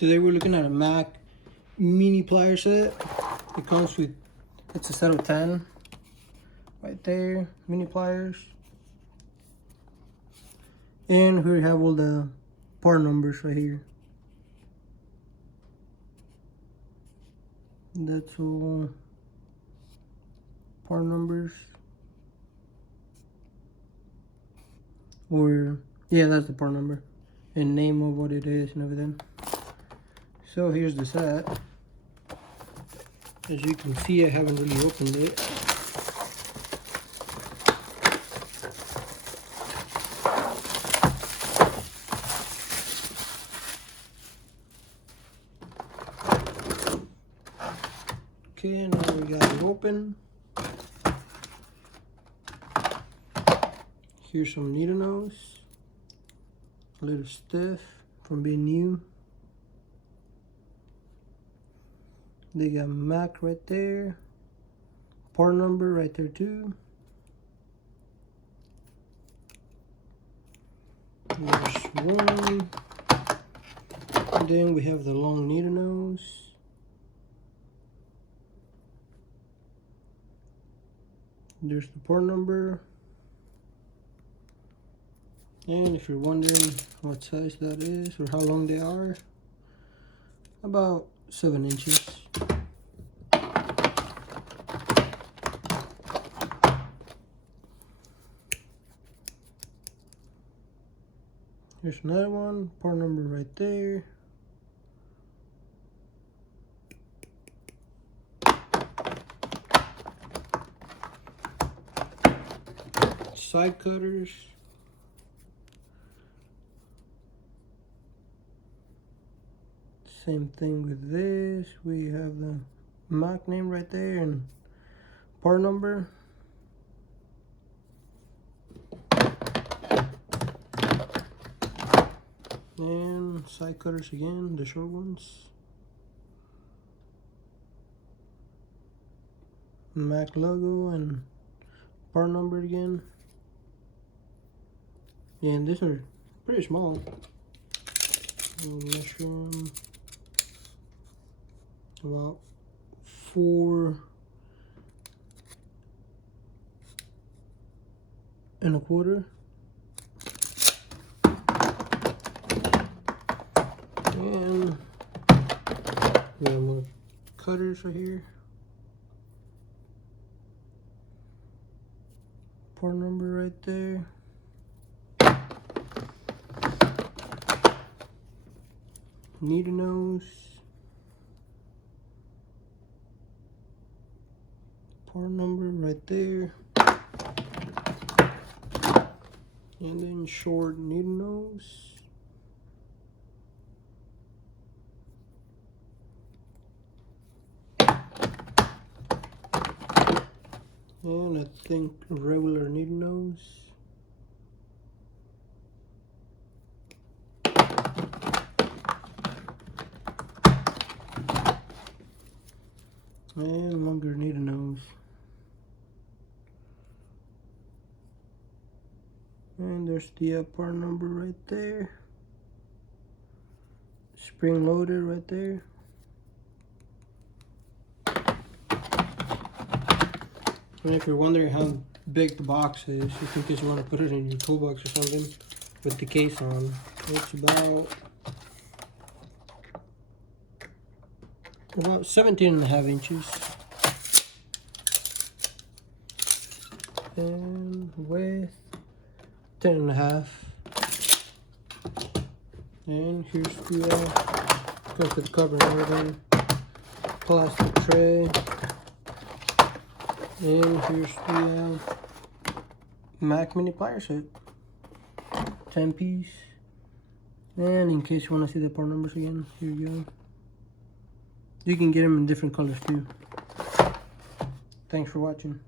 Today we're looking at a Mac mini plier set. It comes with, it's a set of 10 right there, mini pliers. And here we have all the part numbers right here. That's all part numbers. Or, yeah, that's the part number. And name of what it is and everything. So here's the set. As you can see, I haven't really opened it. Okay, now we got it open. Here's some needle nose. A little stiff from being new. They got Mac right there. Part number right there too. There's one. And then we have the long needle nose. There's the part number. And if you're wondering what size that is or how long they are, about 7 inches. Here's another one, part number right there. Side cutters. Same thing with this. We have the Mac name right there and part number. And side cutters again, the short ones. Mac logo and part number again. Yeah, and these are pretty small. I'll measure them. About 4 1/4. And we have more cutters right here. Part number right there. Needle nose. Part number right there. And then short needle nose. And I think regular needle nose. And longer needle nose. And there's the part number right there. Spring loaded right there. And if you're wondering how big the box is, you think you want to put it in your toolbox or something with the case on. It's about 17.5 inches. And width 10.5. And here's the comes with the cover and everything. Plastic tray. And here's the Mac mini plier set. 10 piece. And in case you want to see the part numbers again, here you go. You can get them in different colors too. Thanks for watching.